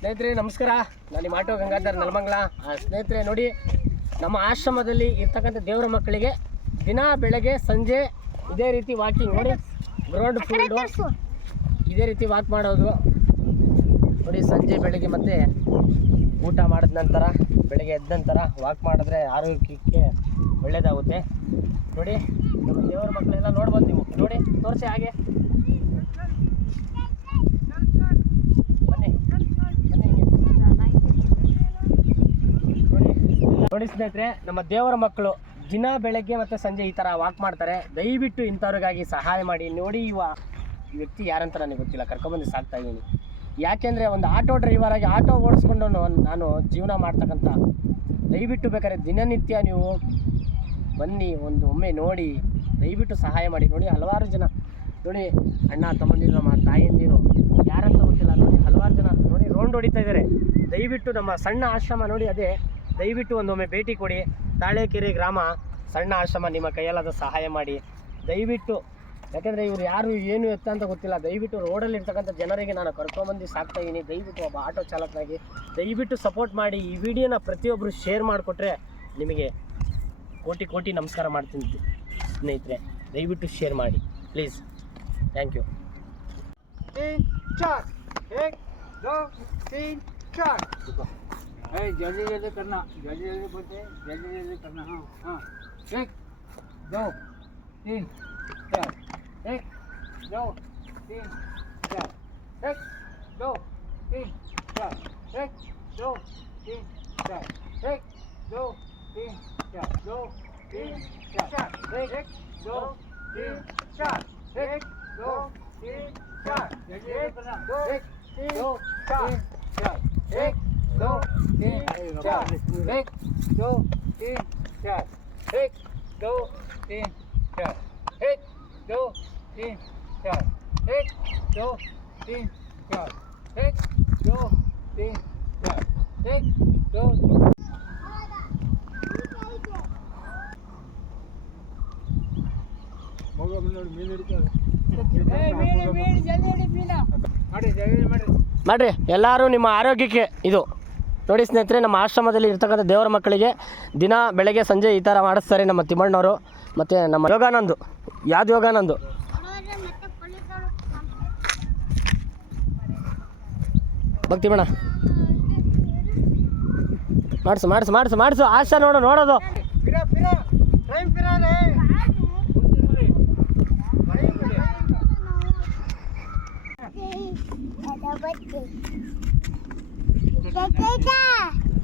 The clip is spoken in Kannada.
ಸ್ನೇಹಿತರೆ, ನಮಸ್ಕಾರ. ನಾನು ನಿಮ್ಮ ಆಟೋ ಗಂಗಾಧರ್ ನಲ್ಮಂಗ್ಲ. ಸ್ನೇಹಿತರೆ, ನೋಡಿ, ನಮ್ಮ ಆಶ್ರಮದಲ್ಲಿ ಇರ್ತಕ್ಕಂಥ ದೇವರ ಮಕ್ಕಳಿಗೆ ದಿನ ಬೆಳಗ್ಗೆ ಸಂಜೆ ಇದೇ ರೀತಿ ವಾಕಿಂಗ್ ನೋಡಿ ಗ್ರೌಂಡ್ ಫೀಲ್ಡು ಇದೇ ರೀತಿ ವಾಕ್ ಮಾಡೋದು. ನೋಡಿ, ಸಂಜೆ ಬೆಳಗ್ಗೆ ಮತ್ತೆ ಊಟ ಮಾಡಿದ ನಂತರ, ಬೆಳಗ್ಗೆ ಎದ್ದ ನಂತರ ವಾಕ್ ಮಾಡಿದ್ರೆ ಆರೋಗ್ಯಕ್ಕೆ ಒಳ್ಳೆಯದಾಗುತ್ತೆ ನೋಡಿ, ನಮ್ಮ ದೇವರ ಮಕ್ಕಳೆಲ್ಲ ನೋಡ್ಬೋದು ನೀವು. ನೋಡಿ, ತೋರಿಸಿ ಹಾಗೆ ಬನ್ನಿ ಬನ್ನಿ ಹಿಂಗೆ. ನೋಡಿ ನಮ್ಮ ದೇವರ ಮಕ್ಕಳು ದಿನ, ಬೆಳಗ್ಗೆ ಮತ್ತು ಸಂಜೆ ಈ ಥರ ವಾಕ್ ಮಾಡ್ತಾರೆ. ದಯವಿಟ್ಟು ಇಂಥವ್ರಿಗಾಗಿ ಸಹಾಯ ಮಾಡಿ. ನೋಡಿ ಇವ ಈ ವ್ಯಕ್ತಿ ಯಾರಂತ ನನಗೆ ಗೊತ್ತಿಲ್ಲ. ಕರ್ಕೊಂಬಂದು ಸಾಕ್ತಾ ಇದ್ದೀನಿ. ಯಾಕೆಂದರೆ ಒಂದು ಆಟೋ ಡ್ರೈವರ್ ಆಗಿ ಆಟೋ ಓಡಿಸ್ಕೊಂಡು ನಾನು ಜೀವನ ಮಾಡ್ತಕ್ಕಂಥ ದಯವಿಟ್ಟು ಬೇಕಾದ್ರೆ ದಿನನಿತ್ಯ ನೀವು ಬನ್ನಿ, ಒಂದು ಒಮ್ಮೆ ನೋಡಿ. ದಯವಿಟ್ಟು ಸಹಾಯ ಮಾಡಿ. ನೋಡಿ ಹಲವಾರು ಜನ. ನೋಡಿ ಅಣ್ಣ, ತಮ್ಮಂದಿರು, ನಮ್ಮ ತಾಯಂದಿರು. ಯಾರಂತ ಗೊತ್ತಿಲ್ಲ. ನೋಡಿ ಹಲವಾರು ಜನ. ನೋಡಿ ರೌಂಡ್ ಹೊಡಿತಾ ಇದ್ದಾರೆ. ದಯವಿಟ್ಟು ನಮ್ಮ ಸಣ್ಣ ಆಶ್ರಮ ನೋಡಿ ಅದೇ. ದಯವಿಟ್ಟು ಒಂದೊಮ್ಮೆ ಭೇಟಿ ಕೊಡಿ. ತಾಳೆಕೆರೆ ಗ್ರಾಮ ಸಣ್ಣ ಆಶ್ರಮ, ನಿಮ್ಮ ಕೈಯಲ್ಲಾದ ಸಹಾಯ ಮಾಡಿ. ದಯವಿಟ್ಟು, ಯಾಕೆಂದರೆ ಇವ್ರು ಯಾರು, ಏನು ಎತ್ತ ಅಂತ ಗೊತ್ತಿಲ್ಲ. ದಯವಿಟ್ಟು ರೋಡಲ್ಲಿ ಇರ್ತಕ್ಕಂಥ ಜನರಿಗೆ ನಾನು ಕರ್ಕೊಂಬಂದು ಸಾಕ್ತಾ ಇದ್ದೀನಿ ದಯವಿಟ್ಟು ಒಬ್ಬ ಆಟೋ ಚಾಲಕನಾಗಿ ದಯವಿಟ್ಟು ಸಪೋರ್ಟ್ ಮಾಡಿ ಈ ವಿಡಿಯೋನ ಪ್ರತಿಯೊಬ್ಬರು ಶೇರ್ ಮಾಡಿಕೊಟ್ರೆ ನಿಮಗೆ ಕೋಟಿ ಕೋಟಿ ನಮಸ್ಕಾರ ಮಾಡ್ತೀನಿ ಸ್ನೇಹಿತರೆ. ದಯವಿಟ್ಟು ಶೇರ್ ಮಾಡಿ. ಪ್ಲೀಸ್ ಥ್ಯಾಂಕ್ ಯು तीन ए, जल्दी जल्दी करना जल्दी जल्दी बोलते जल्दी जल्दी करना हाँ हाँ। एक दो तीन चार। एक दो तीन चार। एक दो तीन चार। एक दो तीन चार। एक दो तीन चार। दो तीन चार। एक दो तीन चार। एक दो तीन चार। एक दो तीन चार। एक ಗೋ 1 2 3 4 1 2 3 4 1 2 3 4 1 2 3 4 1 2 3 4 ಹೋಗೋ ಮಣ್ಣು ಮಾಡಿ ಎಲ್ಲರೂ ನಿಮ್ಮ ಆರೋಗ್ಯಕ್ಕೆ ಇದು. ನೋಡಿ ಸ್ನೇಹಿತರೆ ನಮ್ಮ ಆಶ್ರಮದಲ್ಲಿ ಇರ್ತಕ್ಕಂಥ ದೇವರ ಮಕ್ಕಳಿಗೆ ದಿನ ಬೆಳಗ್ಗೆ ಸಂಜೆ ಈ ಥರ ಮಾಡಿಸ್ತಾರೆ ನಮ್ಮ ತಿಮ್ಮಣ್ಣವರು. ಮತ್ತು ನಮ್ಮ ಯೋಗಾನಂದು ಯಾವ್ದು ಯೋಗಾನಂದು? ಭಕ್ತಿಮಣ್ಣ ಮಾಡಿಸು ಮಾಡಿಸು ಮಾಡಿಸು ಮಾಡಿಸು. ಆಶಾ ನೋಡು ನೋಡೋದು. 姐姐在